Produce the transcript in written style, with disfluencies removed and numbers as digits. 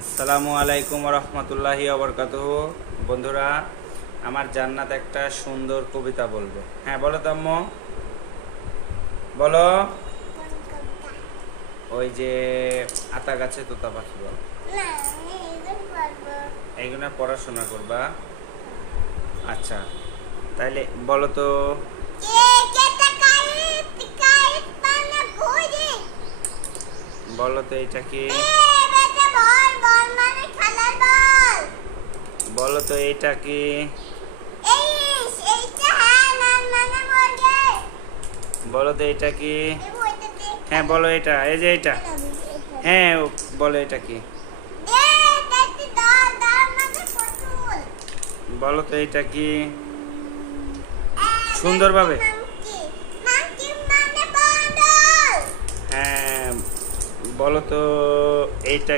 আসসালামু আলাইকুম রহমতুল্লাহি ওবরকাতুহু। বন্ধুরা, আমার জান্নাত একটা সুন্দর কবিতা বলবে। হ্যাঁ বলো তাম্মু, বলো। ওই যে আতা গাছে তোতা পাখি বল। এইগুলো পড়াশোনা করবা? আচ্ছা, তাইলে বলো তো। বলো তো এটা কি? বলো তো এটা কি? বলো তো এটা কি? হ্যাঁ বলো এটা, এই যে এটা। হ্যাঁ বলো এটা কি? বলো তো এটা কি? সুন্দরভাবে। হ্যাঁ বলো তো এইটা